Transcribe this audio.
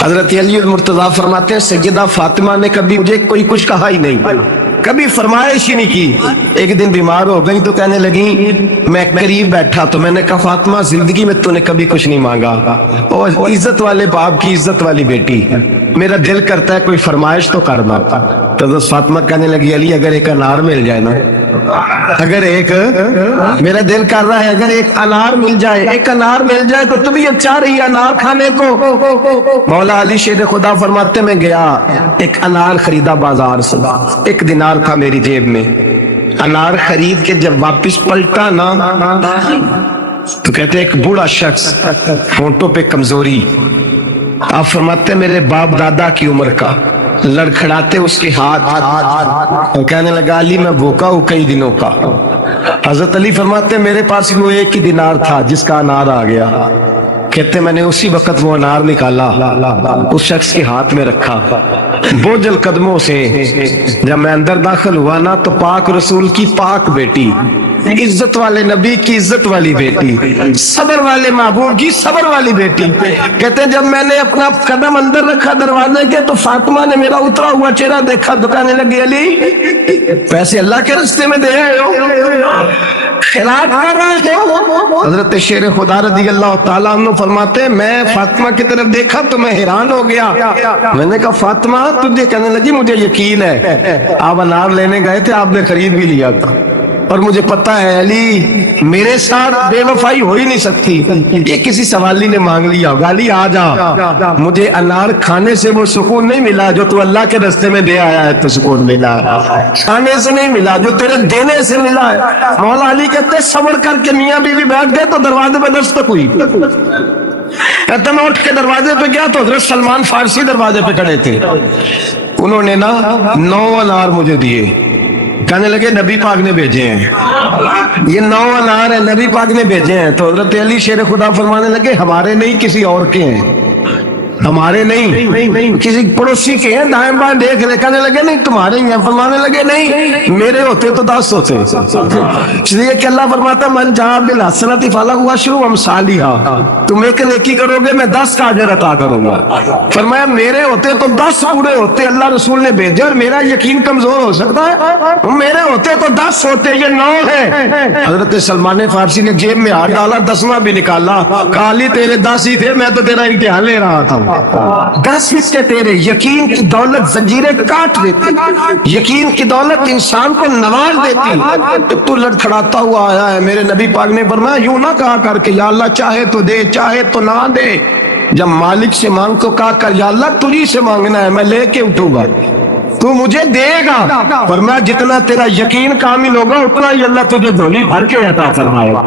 حضرت علی مرتضیٰ فرماتے ہیں سیدہ فاطمہ نے کبھی مجھے کوئی کچھ کہا ہی نہیں، کبھی فرمائش ہی نہیں کی۔ ایک دن بیمار ہو گئی تو کہنے لگی، میں قریب بیٹھا تو میں نے کہا فاطمہ زندگی میں تو نے کبھی کچھ نہیں مانگا، اور عزت والے باپ کی عزت والی بیٹی، میرا دل کرتا ہے کوئی فرمائش تو کرنا۔ تو حضرت فاطمہ کہنے لگی علی اگر ایک انار مل جائے نا، اگر ایک، میرا دل کر رہا ہے اگر ایک انار مل جائے، ایک انار مل جائے تو طبیعت چاہ رہی ہے انار کھانے کو۔ مولا علی شیر خدا فرماتے میں گیا، ایک انار خریدا بازار سے، ایک دینار تھا میری جیب میں، انار خرید کے جب واپس پلٹا نا تو کہتے ایک بوڑھا شخص، ہونٹوں پہ کمزوری، آپ فرماتے میرے باپ دادا کی عمر کا، لڑکھڑاتے اس کے ہاتھ اور کہنے لگا علی میں بھوکا ہوں کئی دنوں کا۔ حضرت علی فرماتے میرے پاس وہ ایک ہی دینار تھا جس کا انار آ گیا، کہتے میں نے اسی وقت وہ انار نکالا، اس شخص کے ہاتھ میں رکھا، بوجھل قدموں سے جب میں اندر داخل ہوا نا تو پاک رسول کی پاک بیٹی، عزت والے نبی کی عزت والی بیٹی، صبر والے محبوب کی صبر والی بیٹی، کہتے جب میں نے اپنا قدم اندر رکھا دروازے کے تو فاطمہ نے میرا اترا ہوا چہرہ دیکھا تو کہنے لگی علی پیسے اللہ کے راستے میں دے آئے ہو، خیرات کر رہے ہو۔ حضرت شیر خدا رضی اللہ تعالیٰ عنہ فرماتے ہیں میں فاطمہ کی طرف دیکھا تو میں حیران ہو گیا، میں نے کہا فاطمہ تجھے، کہنے لگی مجھے یقین ہے آپ انار لینے گئے تھے، آپ نے خرید بھی لیا تھا، اور مجھے پتا ہے علی میرے ساتھ بے وفائی ہو ہی نہیں سکتی، یہ کسی سوالی نے مانگ لیا ہوگا، علی آ جا، مجھے انار کھانے سے وہ سکون نہیں ملا جو تو اللہ کے راستے میں دے آیا ہے تو سکون ملا، کھانے سے نہیں ملا جو تیرے دینے سے ملا ہے۔ مولا علی کہتے ہیں صبر کر کے میاں بیوی بیٹھ گئے تو دروازے پہ دستک ہوئی، میں اٹھ کے دروازے پہ گیا تو حضرت سلمان فارسی دروازے پہ کھڑے تھے، انہوں نے نا 9 انار مجھے دیے، کہنے لگے نبی پاک نے بھیجے ہیں، یہ 9 انار ہیں نبی پاک نے بھیجے ہیں۔ تو حضرت علی شیر خدا فرمانے لگے ہمارے نہیں کسی اور کے ہیں، ہمارے نہیں کسی پڑوسی کے ہیں، دائیں بائیں دیکھ رہے، کہنے لگے نہیں تمہارے ہی ہیں، فرمانے لگے نہیں میرے ہوتے تو 10 ہوتے، اس لیے کہ اللہ فرماتا ہے من جاء بالحسنۃ فلہ عشر امثالھا، تم ایک نیکی کرو گے میں 10 کا اجر عطا کروں گا، فرمایا میرے ہوتے تو 10 پورے ہوتے، اللہ رسول نے بھیجے اور میرا یقین کمزور ہو سکتا ہے، میرے ہوتے تو 10 ہوتے، یہ 9 ہے۔ حضرت سلمان فارسی نے جیب میں ہاتھ ڈالا، 10واں بھی نکالا، کالی تیرے 10 ہی تھے، میں تو تیرا امتحان لے رہا تھا، 10 اس کے تیرے، یقین کی دولت زنجیریں کاٹ دیتی، یقین کی دولت انسان کو نواز دیتی۔ تو لڑکھڑاتا ہوا آیا ہے، میرے نبی پاک نے فرمایا یوں نہ کہا کر کے یا اللہ چاہے تو دے چاہے تو نہ دے، جب مالک سے مانگ تو کہا کر یا اللہ تجھی سے مانگنا ہے میں لے کے اٹھوں گا تو مجھے دے گا، فرمایا جتنا تیرا یقین کامل ہوگا اتنا ہی اللہ تجھے جھولی بھر کے عطا فرمائے گا۔